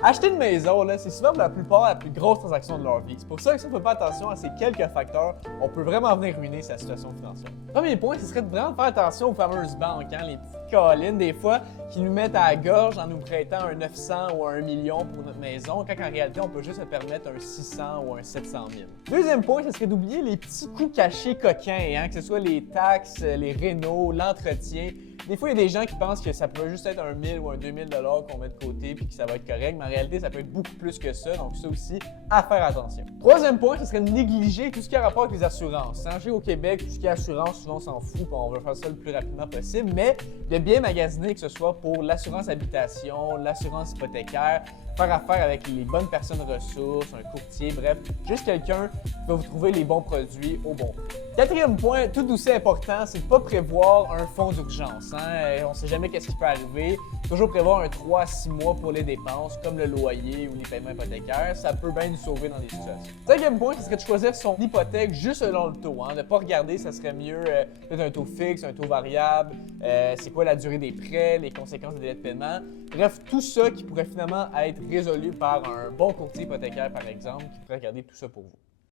Acheter une maison, là, c'est souvent pour la plupart la plus grosse transaction de leur vie. C'est pour ça que si on ne fait pas attention à ces quelques facteurs, on peut vraiment venir ruiner sa situation financière. Premier point, ce serait de vraiment faire attention aux fameuses banques, hein, les petites collines des fois qui nous mettent à la gorge en nous prêtant un 900 ou un 1 million pour notre maison, quand en réalité on peut juste se permettre un 600 ou un 700 000. Deuxième point, ce serait d'oublier les petits coûts cachés coquins, hein, que ce soit les taxes, les rénaux, l'entretien. Des fois, il y a des gens qui pensent que ça peut juste être un 1000 ou un 2000 qu'on met de côté puis que ça va être correct, mais en réalité, ça peut être beaucoup plus que ça. Donc, ça aussi, à faire attention. Troisième point, ce serait de négliger tout ce qui a rapport avec les assurances. Hein? Au Québec, tout ce qui est assurance, souvent, on s'en fout, puis on veut faire ça le plus rapidement possible, mais de bien magasiner, que ce soit pour l'assurance habitation, l'assurance hypothécaire, faire affaire avec les bonnes personnes ressources, un courtier, bref, juste quelqu'un qui va vous trouver les bons produits au bon prix. Quatrième point, tout aussi important, c'est de ne pas prévoir un fonds d'urgence. Hein? On ne sait jamais qu'est-ce qui peut arriver. Toujours prévoir un 3 à 6 mois pour les dépenses, comme le loyer ou les paiements hypothécaires. Ça peut bien nous sauver dans des situations. Cinquième point, ce serait de choisir son hypothèque juste selon le taux. Hein? De ne pas regarder, ça serait mieux peut-être un taux fixe, un taux variable, c'est quoi la durée des prêts, les conséquences des délais de paiement. Bref, tout ça qui pourrait finalement être résolu par un bon courtier hypothécaire, par exemple, qui pourrait regarder tout ça pour vous.